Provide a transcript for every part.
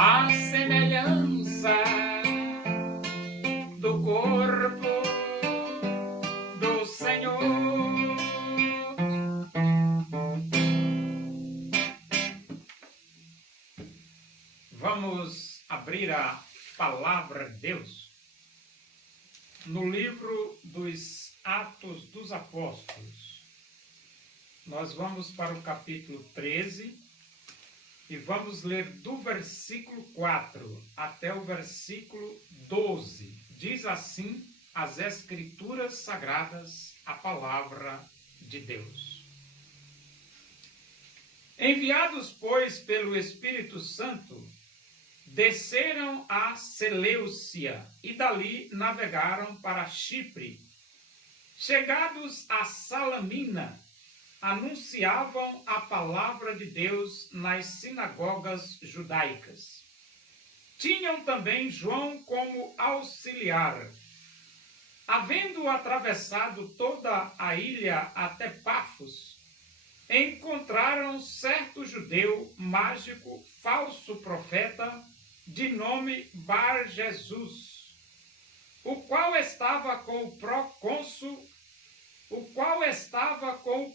à semelhança do corpo do Senhor. Vamos abrir a palavra de Deus no livro dos Atos dos Apóstolos. Nós vamos para o capítulo 13 e vamos ler do versículo 4 até o versículo 12. Diz assim as Escrituras Sagradas, a palavra de Deus. Enviados, pois, pelo Espírito Santo, desceram a Seleucia e dali navegaram para Chipre. Chegados a Salamina, anunciavam a palavra de Deus nas sinagogas judaicas. Tinham também João como auxiliar. Havendo atravessado toda a ilha até Pafos, encontraram certo judeu mágico, falso profeta, de nome Bar-Jesus, o qual estava com o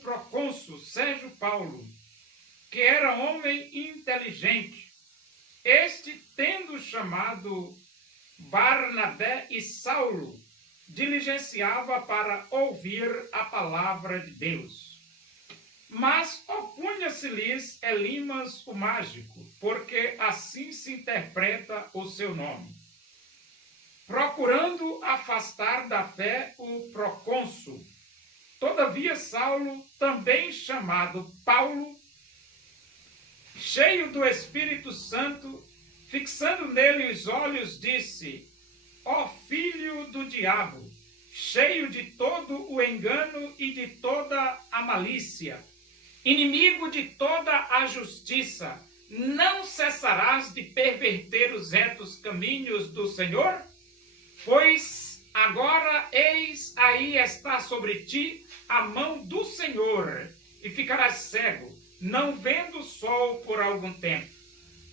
procônsul Sérgio Paulo, que era homem inteligente. Este, tendo chamado Barnabé e Saulo, diligenciava para ouvir a palavra de Deus. Mas opunha-se-lhes Elimas o mágico, porque assim se interpreta o seu nome, procurando afastar da fé o procônsul. Todavia Saulo, também chamado Paulo, cheio do Espírito Santo, fixando nele os olhos, disse: ó filho do diabo, cheio de todo o engano e de toda a malícia, inimigo de toda a justiça, não cessarás de perverter os retos caminhos do Senhor? Pois agora, eis, aí está sobre ti a mão do Senhor, e ficarás cego, não vendo o sol por algum tempo.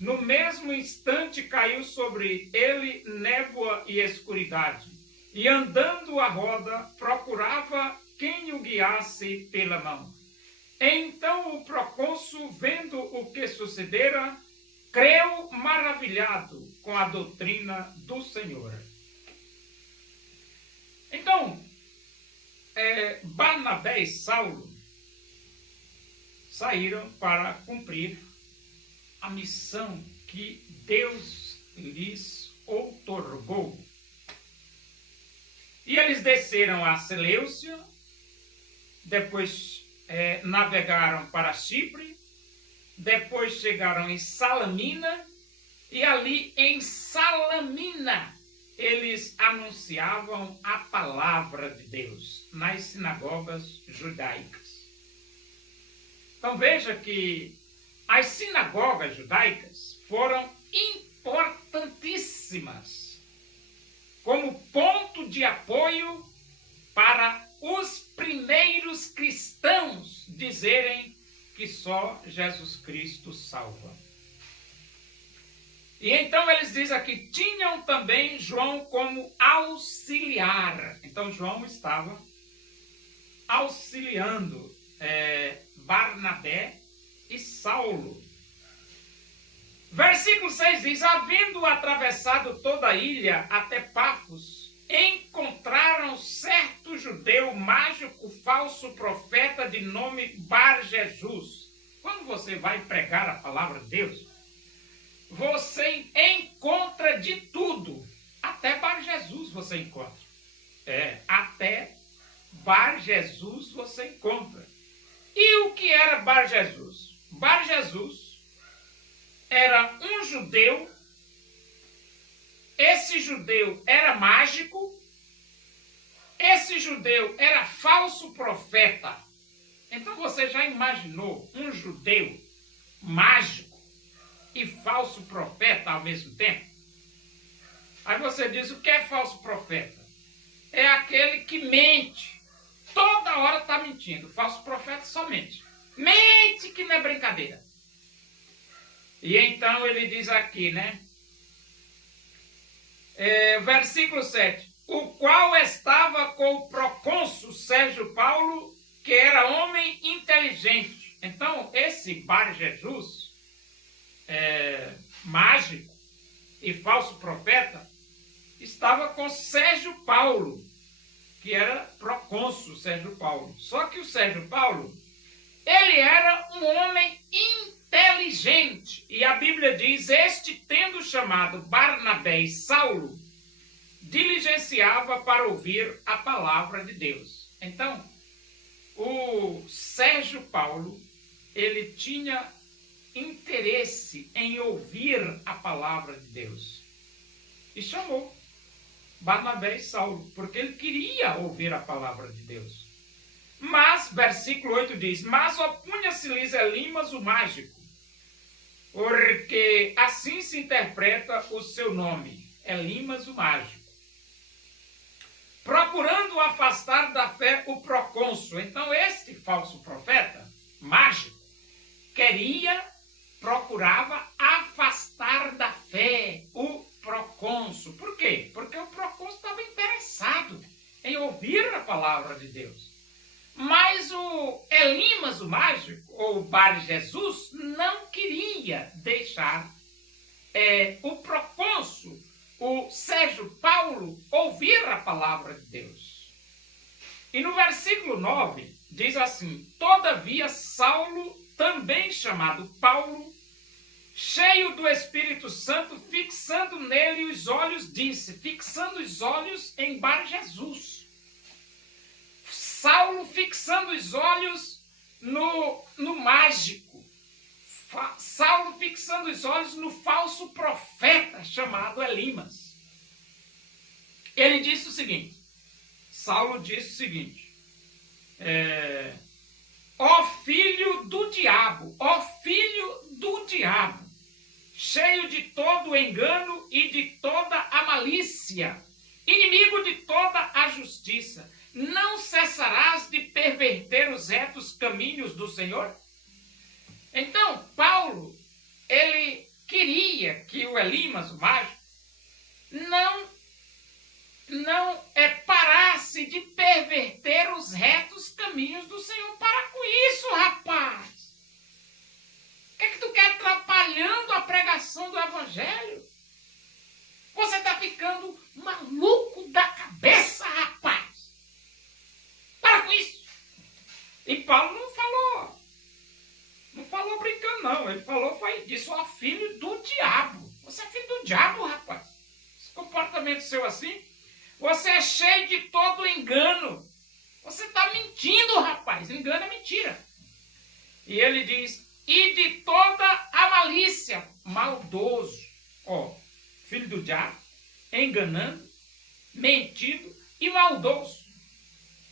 No mesmo instante caiu sobre ele névoa e escuridade, e andando à roda, procurava quem o guiasse pela mão. Então o procônsul, vendo o que sucedera, creu maravilhado com a doutrina do Senhor. Então, Barnabé e Saulo saíram para cumprir a missão que Deus lhes outorgou. E eles desceram a Seleucia, depois navegaram para Chipre, depois chegaram em Salamina, e ali em Salamina eles anunciavam a palavra de Deus nas sinagogas judaicas. Então veja que as sinagogas judaicas foram importantíssimas como ponto de apoio para os primeiros cristãos dizerem que só Jesus Cristo salva. E então eles dizem aqui, tinham também João como auxiliar. Então João estava auxiliando Barnabé e Saulo. Versículo 6 diz, havendo atravessado toda a ilha até Pafos, encontraram certo judeu mágico, falso profeta, de nome Bar-Jesus. Quando você vai pregar a palavra de Deus, você encontra de tudo. Até Bar-Jesus você encontra. Até Bar-Jesus você encontra. E o que era Bar-Jesus? Bar-Jesus era um judeu. Esse judeu era mágico. Esse judeu era falso profeta. Então você já imaginou um judeu mágico e falso profeta ao mesmo tempo? Aí você diz, o que é falso profeta? É aquele que mente. Toda hora está mentindo. Falso profeta só mente. Mente que não é brincadeira. E então ele diz aqui, né? Versículo 7. O qual estava com o procônsul Sérgio Paulo, que era homem inteligente. Então, esse Bar Jesus, mágico e falso profeta, estava com Sérgio Paulo, que era procônsul Sérgio Paulo. Só que o Sérgio Paulo, ele era um homem inteligente. E a Bíblia diz, este tendo chamado Barnabé e Saulo, diligenciava para ouvir a palavra de Deus. Então, o Sérgio Paulo, ele tinha interesse em ouvir a palavra de Deus. E chamou Barnabé e Saulo, porque ele queria ouvir a palavra de Deus. Mas, versículo 8 diz, mas opunha-se-lhes Elimas o mágico, porque assim se interpreta o seu nome, Elimas o mágico, procurando afastar da fé o procônsul. Então, este falso profeta, mágico, procurava afastar da fé o procônsul. Por quê? Porque o procônsul estava interessado em ouvir a palavra de Deus. Mas o Elimas, o mágico, ou Bar Jesus, não queria deixar o procônsul, o Sérgio Paulo, ouvir a palavra de Deus. E no versículo 9, diz assim, todavia Saulo, também chamado Paulo, cheio do Espírito Santo, fixando nele os olhos, disse, fixando os olhos em Bar Jesus. Saulo fixando os olhos no mágico. Saulo fixando os olhos no falso profeta chamado Elimas. Ele disse o seguinte, Saulo disse o seguinte, ó filho do diabo, cheio de todo o engano e de toda a malícia, inimigo de toda a justiça, não cessarás de perverter os retos caminhos do Senhor? Então, Paulo, ele queria que o Elimas, o mágico, não parasse de perverter os retos caminhos do Senhor. Para com isso, rapaz! O que é que tu quer atrapalhando a pregação do Evangelho? Você está ficando maluco da cabeça, rapaz! Para com isso! E Paulo não falou brincando, não. Ele disse, ó filho do diabo. Você é filho do diabo, rapaz. Esse comportamento seu assim, você é cheio de todo engano. Você está mentindo, rapaz. Engano é mentira. E ele diz, e de toda a malícia, maldoso. Ó, filho do diabo, enganando, mentido e maldoso.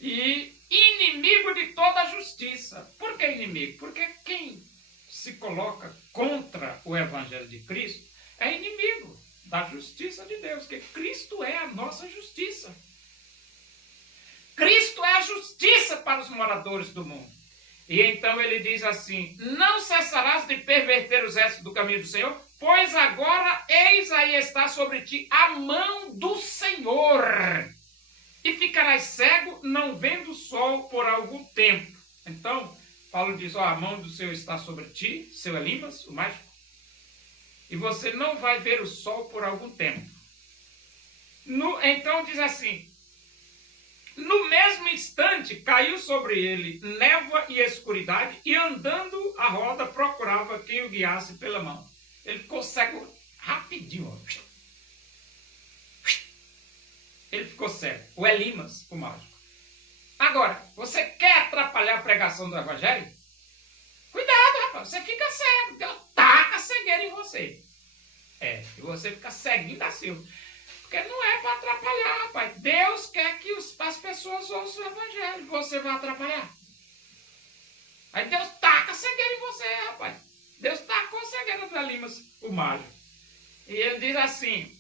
E inimigo de toda a justiça. Por que inimigo? Porque quem se coloca contra o Evangelho de Cristo é inimigo da justiça de Deus, porque Cristo é a nossa justiça. Cristo é a justiça para os moradores do mundo. E então ele diz assim, não cessarás de perverter os restos do caminho do Senhor, pois agora eis aí está sobre ti a mão do Senhor. E ficarás cego, não vendo o sol por algum tempo. Então, Paulo diz, ó, a mão do Senhor está sobre ti, seu Elimas, o mágico, e você não vai ver o sol por algum tempo. Então diz assim, no mesmo instante caiu sobre ele névoa e escuridade, e andando a roda procurava quem o guiasse pela mão. Ele ficou cego rapidinho, ó. Ele ficou cego. O Elimas, o mágico. Agora, você quer atrapalhar a pregação do Evangelho? Cuidado, rapaz. Você fica cego. Deus taca a cegueira em você. E você fica ceguinho da Silva. Porque não é para atrapalhar, rapaz. Deus quer que as pessoas ouçam o Evangelho. Você vai atrapalhar. Aí Deus taca a cegueira em você, rapaz. Deus tacou a cegueira do Elimas, o mágico. E ele diz assim...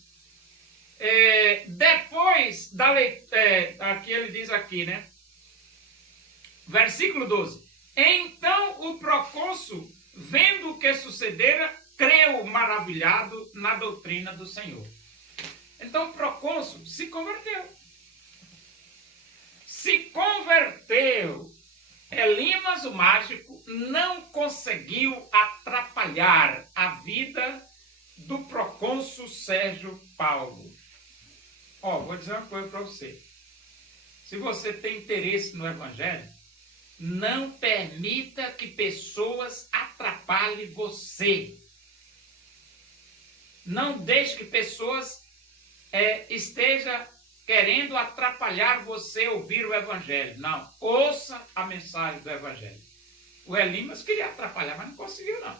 depois da leitura, aqui ele diz aqui, né? Versículo 12. Então o procônsul, vendo o que sucedera, creu maravilhado na doutrina do Senhor. Então o procônsul se converteu. Se converteu. Elimas, o mágico, não conseguiu atrapalhar a vida do procônsul Sérgio Paulo. Vou dizer uma coisa para você. Se você tem interesse no Evangelho, não permita que pessoas atrapalhem você. Não deixe que pessoas estejam querendo atrapalhar você ouvir o Evangelho. Não, ouça a mensagem do Evangelho. O Elimas queria atrapalhar, mas não conseguiu, não.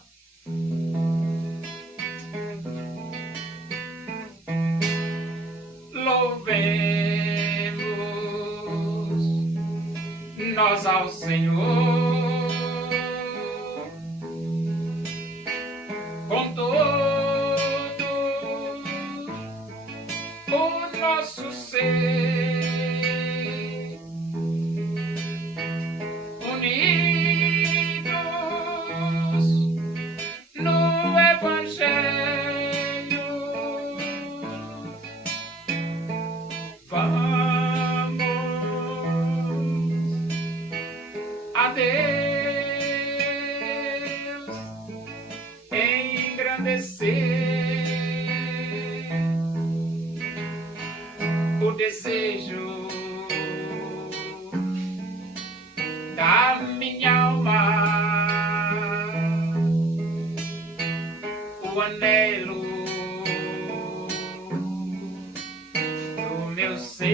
Louvemos nós ao Senhor com todo o nosso ser, unidos no Evangelho. Vamos a Deus engrandecer o desejo da minha alma, o anelo do meu ser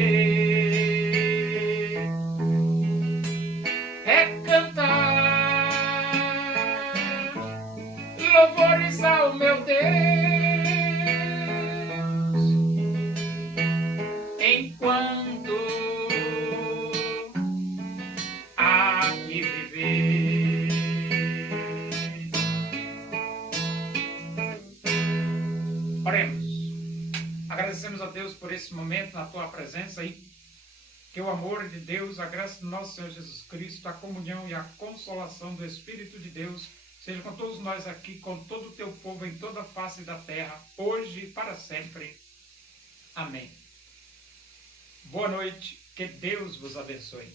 é cantar louvores ao meu Deus enquanto há que viver. Oremos. Agradecemos a Deus por esse momento na tua presença aí. Que o amor de Deus, a graça do nosso Senhor Jesus Cristo, a comunhão e a consolação do Espírito de Deus seja com todos nós aqui, com todo o teu povo em toda a face da terra, hoje e para sempre. Amém. Boa noite, que Deus vos abençoe.